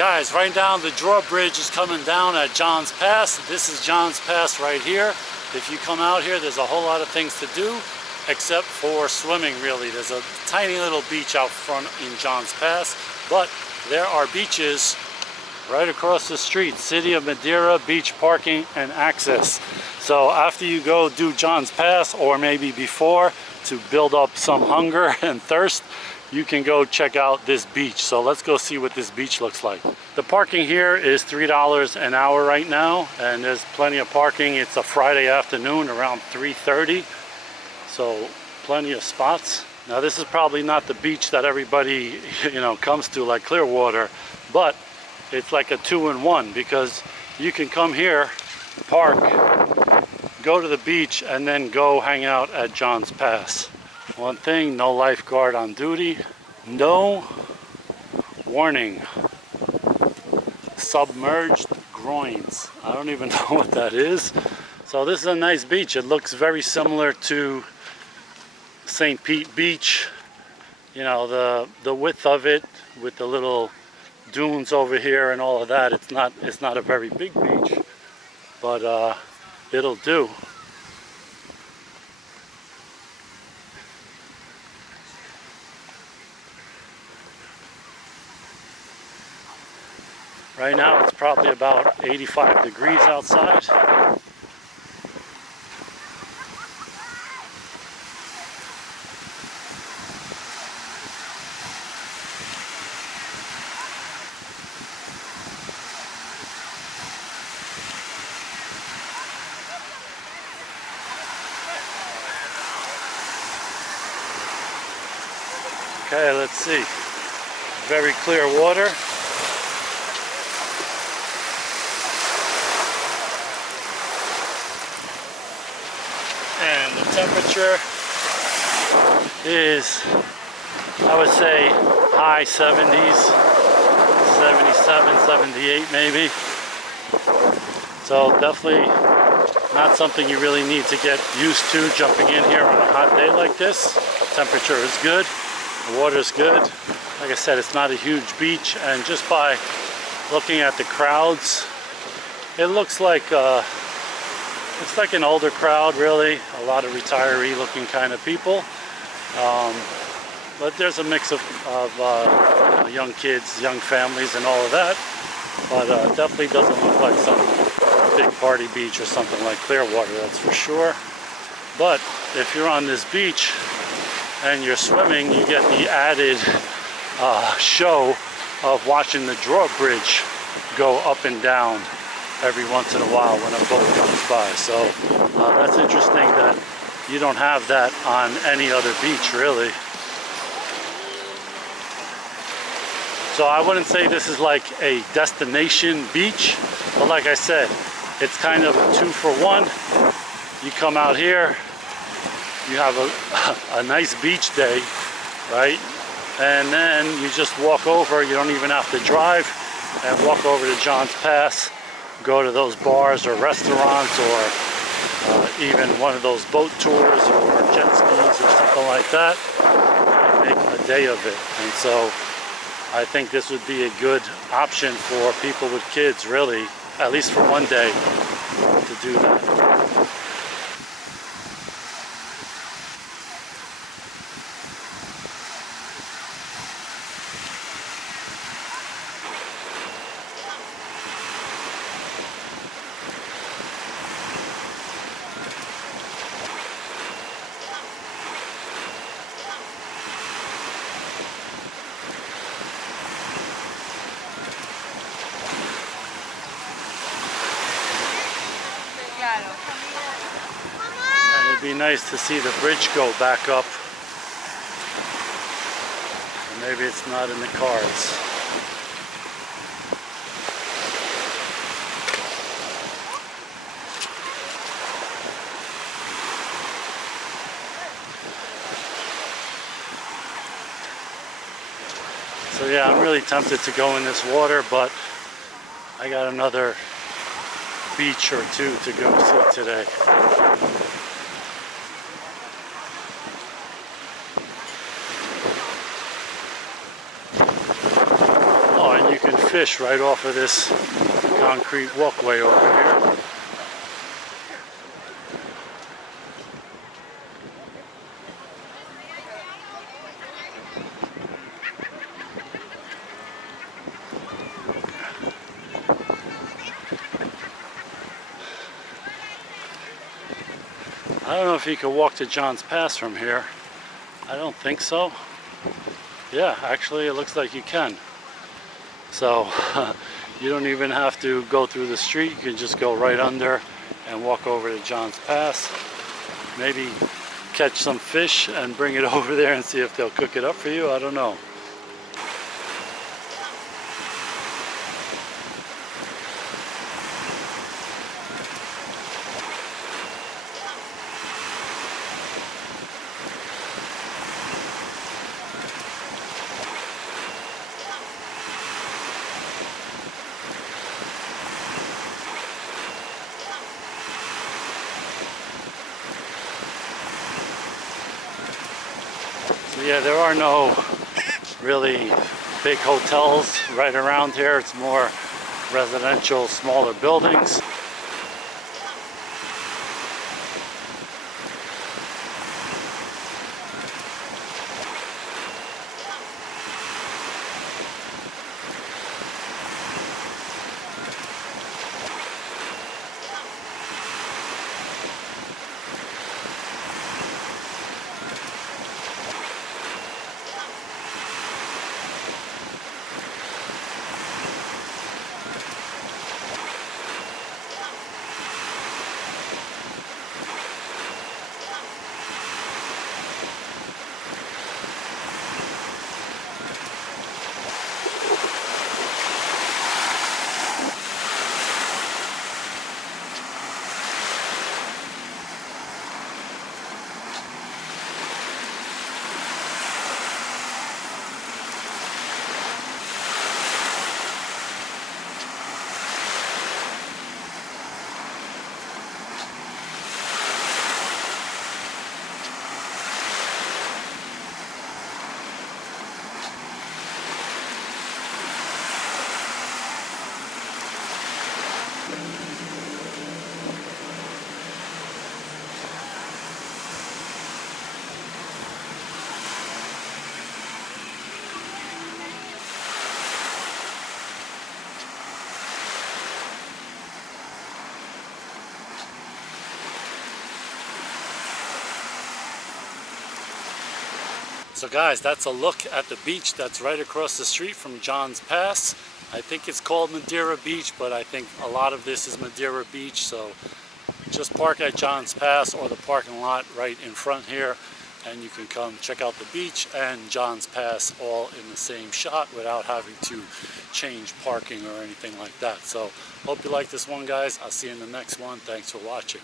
Guys, right now the drawbridge is coming down at John's Pass. This is John's Pass right here. If you come out here, there's a whole lot of things to do except for swimming, really. There's a tiny little beach out front in John's Pass, but there are beaches right across the street. City of Madeira Beach parking and access. So after you go do John's Pass, or maybe before, to build up some hunger and thirst, you can go check out this beach. So let's go see what this beach looks like. The parking here is $3 an hour right now, and there's plenty of parking. It's a Friday afternoon around 3:30, so plenty of spots. Now this is probably not the beach that everybody comes to, like Clearwater, but it's like a 2-in-1, because you can come here, park, go to the beach, and then go hang out at John's Pass. One thing, no lifeguard on duty. No warning. Submerged groins. I don't even know what that is. So this is a nice beach. It looks very similar to St. Pete Beach. You know, the width of it with the little dunes over here and all of that. It's not a very big beach, but it'll do. Right now it's probably about 85 degrees outside. Okay, let's see. Very clear water. And the temperature is, I would say, high 70s, 77, 78 maybe. So definitely not something you really need to get used to jumping in here on a hot day like this. Temperature is good, the water is good. Like I said, it's not a huge beach, and just by looking at the crowds, it looks like it's like an older crowd, really. A lot of retiree looking kind of people. But there's a mix of young kids, young families, and all of that. But definitely doesn't look like some big party beach or something like Clearwater, that's for sure. But if you're on this beach and you're swimming, you get the added show of watching the drawbridge go up and down every once in a while when a boat comes by. So that's interesting that you don't have that on any other beach, really. So I wouldn't say this is like a destination beach, but like I said, it's kind of a 2-for-1. You come out here, you have a nice beach day, right? And then you just walk over. You don't even have to drive, and walk over to John's Pass, go to those bars or restaurants, or even one of those boat tours or jet skis or something like that, and make a day of it. And so I think this would be a good option for people with kids, really, at least for one day, to do that. And it'd be nice to see the bridge go back up. And maybe it's not in the cards. So yeah, I'm really tempted to go in this water, but I got another beach or two to go see today. Oh, and you can fish right off of this concrete walkway over here. I don't know if you could walk to John's Pass from here. I don't think so. Yeah, actually it looks like you can. So you don't even have to go through the street. You can just go right under and walk over to John's Pass. Maybe catch some fish and bring it over there and see if they'll cook it up for you. I don't know. So yeah, there are no really big hotels right around here. It's more residential, smaller buildings. So guys, that's a look at the beach that's right across the street from John's Pass. I think it's called Madeira Beach, but I think a lot of this is Madeira Beach. So just park at John's Pass or the parking lot right in front here, and you can come check out the beach and John's Pass all in the same shot without having to change parking or anything like that. So hope you like this one, guys. I'll see you in the next one. Thanks for watching.